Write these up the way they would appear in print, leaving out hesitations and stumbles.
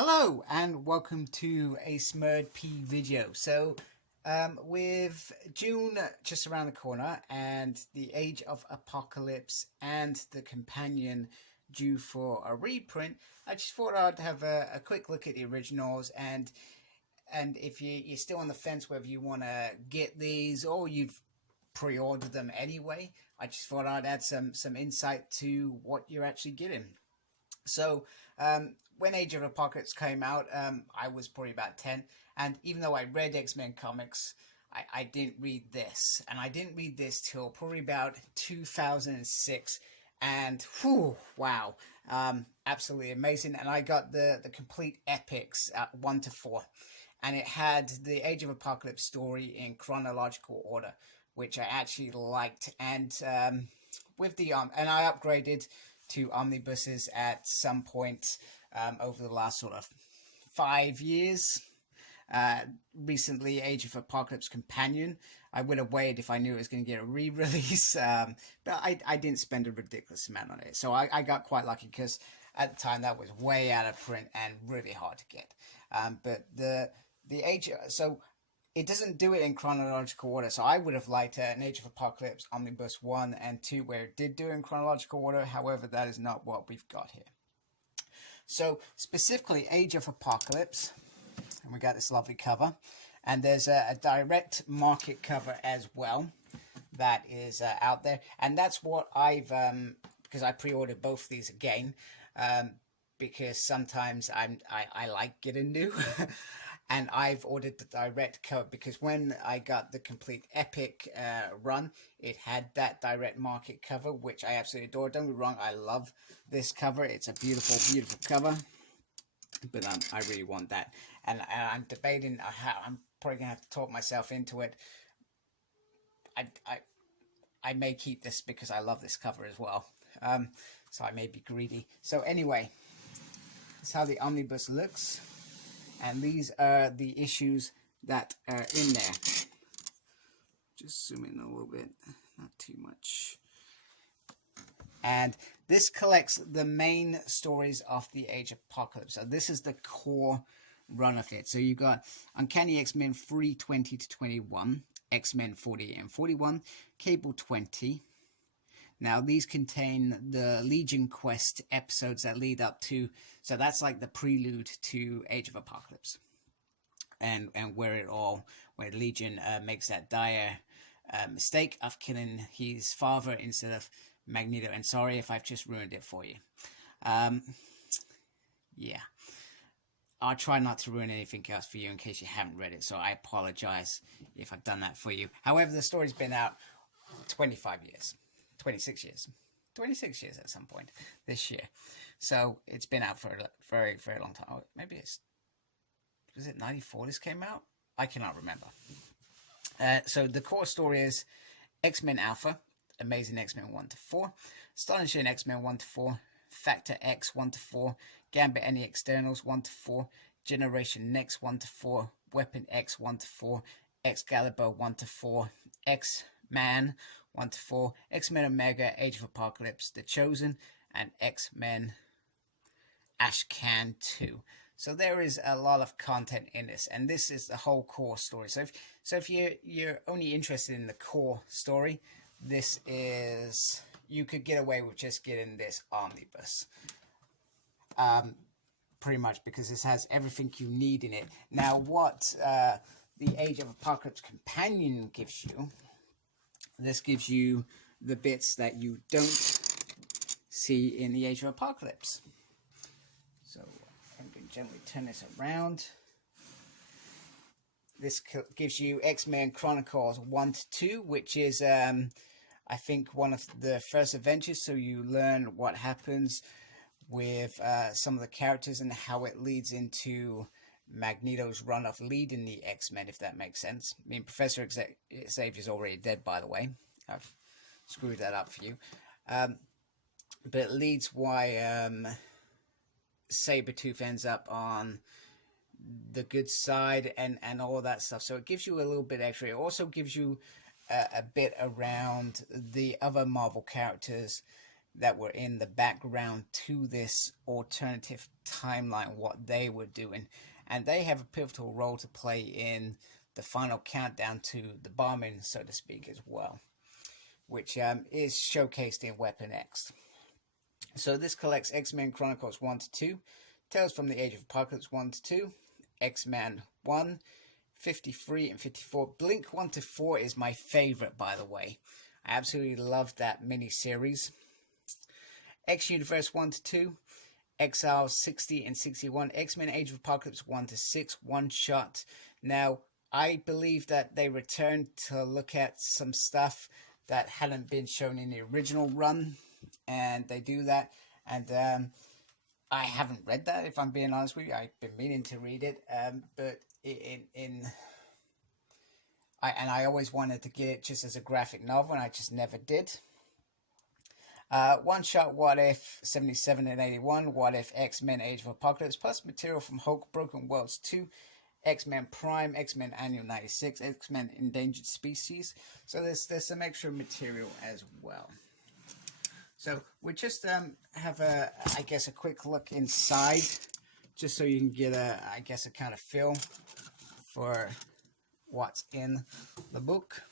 Hello and welcome to a Smurd P video. With June just around the corner and the Age of Apocalypse and the Companion due for a reprint, I just thought I'd have a quick look at the originals and if you're still on the fence whether you want to get these or you've pre-ordered them anyway, I just thought I'd add some insight to what you're actually getting. So when Age of Apocalypse came out, I was probably about 10, and even though I read X-Men comics, I didn't read this, and I didn't read this till probably about 2006, and whew, wow, absolutely amazing. And I got the complete epics at 1 to 4, and it had the Age of Apocalypse story in chronological order, which I actually liked, and with the and I upgraded to omnibuses at some point over the last sort of 5 years. Recently, Age of Apocalypse Companion. I would have waited if I knew it was going to get a re-release, but I didn't spend a ridiculous amount on it. So I got quite lucky because at the time that was way out of print and really hard to get. But the Age, so it doesn't do it in chronological order, so I would have liked an Age of Apocalypse Omnibus 1 and 2 where it did do it in chronological order. However, that is not what we've got here. So specifically Age of Apocalypse, and we got this lovely cover, and there's a direct market cover as well that is out there, and that's what I've because I pre-ordered both of these again, because sometimes I like getting new. And I've ordered the direct cover because when I got the complete epic run, it had that direct market cover, which I absolutely adore. Don't get me wrong, I love this cover. It's a beautiful, beautiful cover. But I really want that. And I'm debating how I'm probably going to have to talk myself into it. I may keep this because I love this cover as well. So I may be greedy. So anyway, that's how the omnibus looks. And these are the issues that are in there. Just zoom in a little bit, not too much. And this collects the main stories of the Age of Apocalypse. So this is the core run of it. So you've got Uncanny X-Men 320 to 21, X-Men 40 and 41, Cable 20. Now, these contain the Legion Quest episodes that lead up to, so that's like the prelude to Age of Apocalypse. And where Legion makes that dire mistake of killing his father instead of Magneto. And sorry if I've just ruined it for you. Yeah. I'll try not to ruin anything else for you in case you haven't read it, so I apologize if I've done that for you. However, the story's been out 25 years. 26 years. 26 years at some point this year. So it's been out for a very, very long time. Oh, maybe it's... Was it 94 this came out? I cannot remember. So the core story is X-Men Alpha, Amazing X-Men 1 to 4, Astonishing X-Men 1 to 4, Factor X 1 to 4, Gambit Any Externals 1 to 4, Generation Next 1 to 4, Weapon X 1 to 4, Excalibur 1 to 4, X-Man 1 to 4, X-Men Omega, Age of Apocalypse, The Chosen, and X-Men Ashcan 2. So there is a lot of content in this, and this is the whole core story. So if you're only interested in the core story, this is, you could get away with just getting this omnibus. Pretty much because this has everything you need in it. Now what the Age of Apocalypse Companion gives you, this gives you the bits that you don't see in the Age of Apocalypse. So I'm going to gently turn this around. This gives you X-Men Chronicles 1 to 2, which is, I think, one of the first adventures. So you learn what happens with some of the characters and how it leads into Magneto's run of leading the X-Men, if that makes sense. I mean, Professor Xavier's already dead, by the way. I've screwed that up for you. But it leads why Sabretooth ends up on the good side and all that stuff. So it gives you a little bit extra. It also gives you a bit around the other Marvel characters, that were in the background to this alternative timeline, what they were doing. And they have a pivotal role to play in the final countdown to the bombing, so to speak, as well, which is showcased in Weapon X. So this collects X-Men Chronicles 1 to 2, Tales from the Age of Apocalypse 1 to 2, X-Men 1, 53 and 54. Blink 1 to 4 is my favorite, by the way. I absolutely love that mini-series. X-Universe 1 to 2, Exiles 60 and 61, X-Men Age of Apocalypse 1 to 6, one shot. Now, I believe that they returned to look at some stuff that hadn't been shown in the original run, and they do that. And I haven't read that, if I'm being honest with you. I've been meaning to read it, but I always wanted to get it just as a graphic novel, and I just never did. One shot What If 77 and 81, What If X-Men Age of Apocalypse, plus material from Hulk Broken Worlds 2, X-Men Prime, X-Men Annual 96, X-Men Endangered Species. So there's some extra material as well. So we just have a quick look inside, just so you can get a kind of feel for what's in the book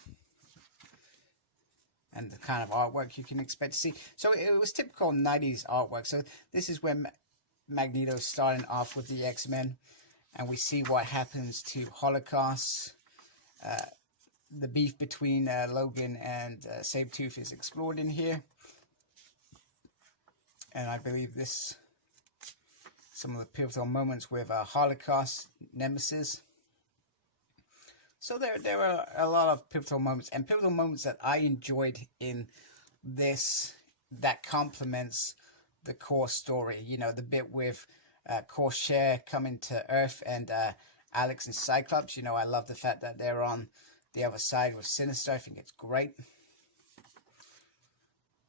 and the kind of artwork you can expect to see. So it was typical 90s artwork. So this is when Magneto's starting off with the X-Men, and we see what happens to Holocaust. The beef between Logan and Sabretooth is explored in here. And I believe some of the pivotal moments with Holocaust, Nemesis. So there are a lot of pivotal moments, and pivotal moments that I enjoyed in this that complements the core story. You know, the bit with Corsair coming to Earth and Alex and Cyclops. You know, I love the fact that they're on the other side with Sinister. I think it's great.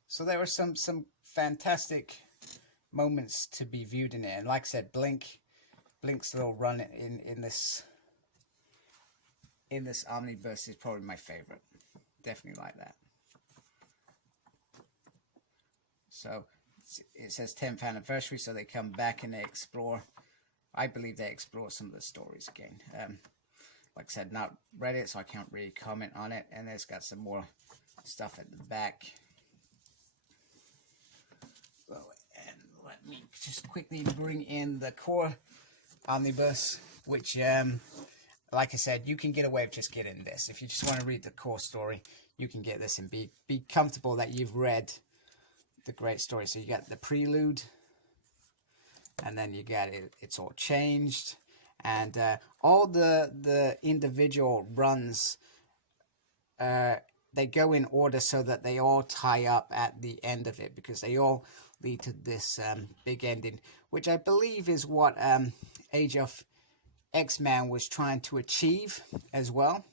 So there were some fantastic moments to be viewed in it. And like I said, Blink's little run in this omnibus is probably my favorite. Definitely like that. So it says 10th anniversary, so they come back and they explore. I believe they explore some of the stories again. Like I said, not read it, so I can't really comment on it. And it's got some more stuff at the back. And let me just quickly bring in the core omnibus, which, like I said, you can get away with just getting this. If you just want to read the core story, you can get this and be comfortable that you've read the great story. So you got the prelude, and then you got It's All Changed, and all the individual runs, they go in order so that they all tie up at the end of it, because they all lead to this big ending, which I believe is what Age of X-Men was trying to achieve as well.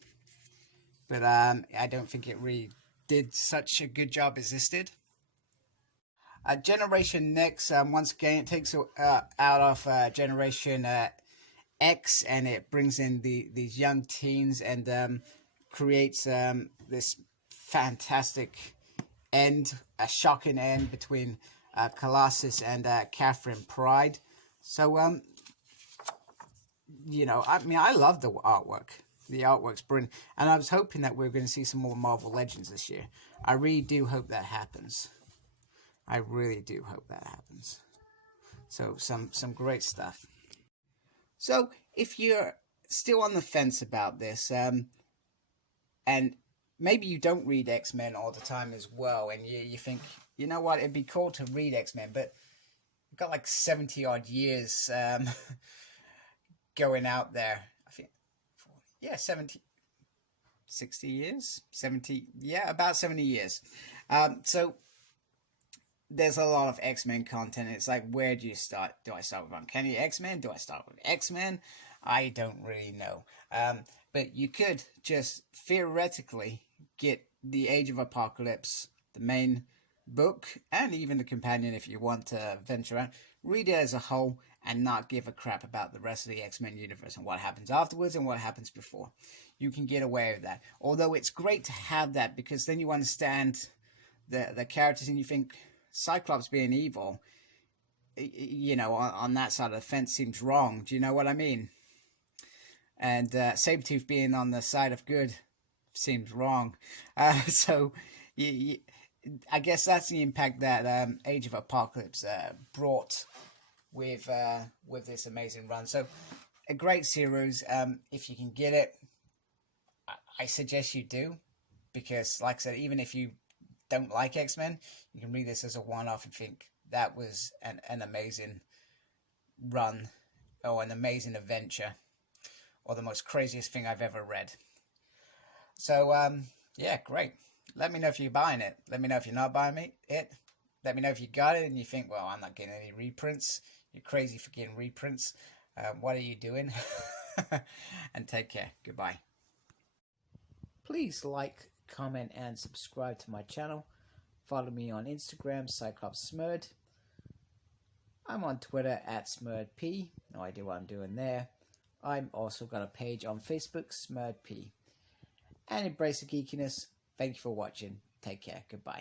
But I don't think it really did such a good job as this did. Generation Next, once again, it takes out of Generation X, and it brings in these young teens and creates this fantastic end, a shocking end between Colossus and Catherine Pride. So, you know, I mean, I love the artwork. The artwork's brilliant. And I was hoping that we were going to see some more Marvel Legends this year. I really do hope that happens. I really do hope that happens. So, some great stuff. So, if you're still on the fence about this, and maybe you don't read X-Men all the time as well, and you think, you know what, it'd be cool to read X-Men, but we've got like 70 odd years going out there. I think, yeah, 60 years, 70, yeah, about 70 years. So there's a lot of X-Men content. It's like, where do you start? Do I start with Uncanny X-Men? Do I start with X-Men? I don't really know. But you could just theoretically get the Age of Apocalypse, the main book, and even the companion if you want to venture out. Read it as a whole and not give a crap about the rest of the X-Men universe and what happens afterwards and what happens before. You can get away with that. Although it's great to have that, because then you understand the characters and you think, Cyclops being evil, you know, on that side of the fence seems wrong. Do you know what I mean? And Sabretooth being on the side of good seems wrong. So I guess that's the impact that Age of Apocalypse brought with this amazing run. So a great series. If you can get it, I suggest you do, because like I said, even if you don't like X-Men, you can read this as a one-off and think that was an amazing run, or an amazing adventure, or the most craziest thing I've ever read. So yeah, great. Let me know if you're buying it. Let me know if you're not buying it. Let me know if you got it and you think, well, I'm not getting any reprints. You're crazy for getting reprints. What are you doing? And take care. Goodbye. Please like, comment, and subscribe to my channel. Follow me on Instagram, Cyclops Smurd. I'm on Twitter at SmurdP. No idea what I'm doing there. I'm also got a page on Facebook, SmurdP. And embrace the geekiness. Thank you for watching. Take care. Goodbye.